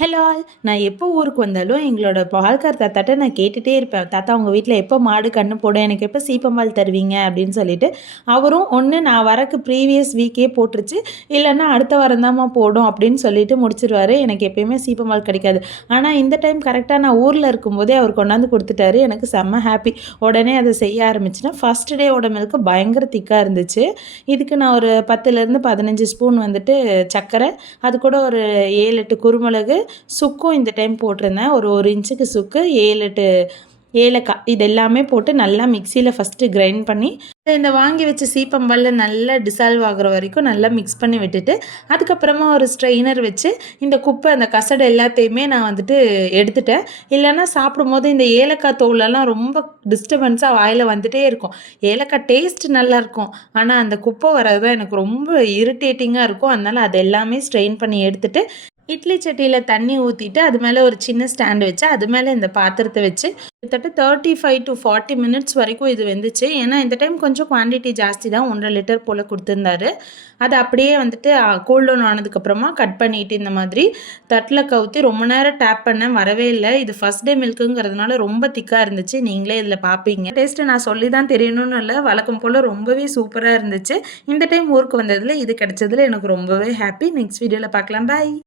Hello all. நான் எப்போ ஊருக்கு வந்தாலும் எங்களோட பால்கார் தாத்தாட்ட நான் கேட்டுகிட்டே இருப்பேன். தாத்தா உங்கள் வீட்டில் எப்போ மாடு கன்று போடும், எனக்கு எப்போ சீப்பம்பால் தருவீங்க அப்படின்னு சொல்லிட்டு. அவரும் ஒன்று நான் வரக்கு ப்ரீவியஸ் வீக்கே போட்டுருச்சு, இல்லைன்னா அடுத்த வாரம் தான்மா போடும் அப்படின்னு சொல்லிட்டு முடிச்சிருவாரு. எனக்கு எப்பயுமே சீப்பம்பால் கிடைக்காது. ஆனால் இந்த டைம் கரெக்டாக நான் ஊரில் இருக்கும்போதே அவர் கொண்டாந்து கொடுத்துட்டாரு. எனக்கு செம்ம ஹாப்பி. உடனே அதை செய்ய ஆரம்பிச்சுன்னா ஃபஸ்ட் டேவோட மில்க்கு பயங்கர திக்காக இருந்துச்சு. இதுக்கு நான் ஒரு 10லேருந்து 15 ஸ்பூன் வந்துட்டு சர்க்கரை, அது கூட ஒரு 7-8 குருமிளகு, சுக்கும் இந்த டைம் போட்டிருந்தேன். ஒரு இன்ச்சுக்கு சுக்கு, 7-8 ஏலக்காய் இது எல்லாமே போட்டு நல்லா மிக்சியில் ஃபஸ்ட்டு கிரைண்ட் பண்ணி இந்த வாங்கி வச்ச சீப்பம்பாலில் நல்லா டிசால்வ் ஆகிற வரைக்கும் நல்லா மிக்ஸ் பண்ணி விட்டுட்டு, அதுக்கப்புறமா ஒரு ஸ்ட்ரெயினர் வச்சு இந்த குப்பை அந்த கசடு எல்லாத்தையுமே நான் வந்துட்டு எடுத்துட்டேன். இல்லைன்னா சாப்பிடும்போது இந்த ஏலக்காய் தோலெல்லாம் ரொம்ப டிஸ்டர்பன்ஸாக வாயில் வந்துகிட்டே இருக்கும். ஏலக்காய் டேஸ்ட் நல்லாயிருக்கும், ஆனால் அந்த குப்பை வர்றது தான் எனக்கு ரொம்ப இரிட்டேட்டிங்காக இருக்கும். அதனால் அது எல்லாமே ஸ்ட்ரெயின் பண்ணி எடுத்துட்டு இட்லி சட்டியில் தண்ணி ஊற்றிட்டு அது மேலே ஒரு சின்ன ஸ்டாண்டு வச்சு அது மேலே இந்த பாத்திரத்தை வச்சு கிட்டத்தட்ட 35 to 40 மினிட்ஸ் வரைக்கும் இது வெந்துச்சு. ஏன்னா இந்த டைம் கொஞ்சம் குவான்டிட்டி ஜாஸ்தி தான், 1.5 லிட்டர் போல் கொடுத்துருந்தாரு. அது அப்படியே வந்துட்டு கூல் டவுன் ஆனதுக்கப்புறமா கட் பண்ணிவிட்டு இந்த மாதிரி தட்டில் கவுத்தி ரொம்ப நேரம் டேப் பண்ணேன், வரவே இல்லை. இது ஃபஸ்ட் டே மில்க்குங்கிறதுனால ரொம்ப திக்காக இருந்துச்சு. நீங்களே இதில் பார்ப்பீங்க. டேஸ்ட்டு நான் சொல்லி தான் தெரியணும்னு இல்லை, வழக்கம் போல் ரொம்பவே சூப்பராக இருந்துச்சு. இந்த டைம் ஊருக்கு வந்ததில் இது கிடச்சதில் எனக்கு ரொம்பவே ஹாப்பி. நெக்ஸ்ட் வீடியோவில் பார்க்கலாம். பாய்.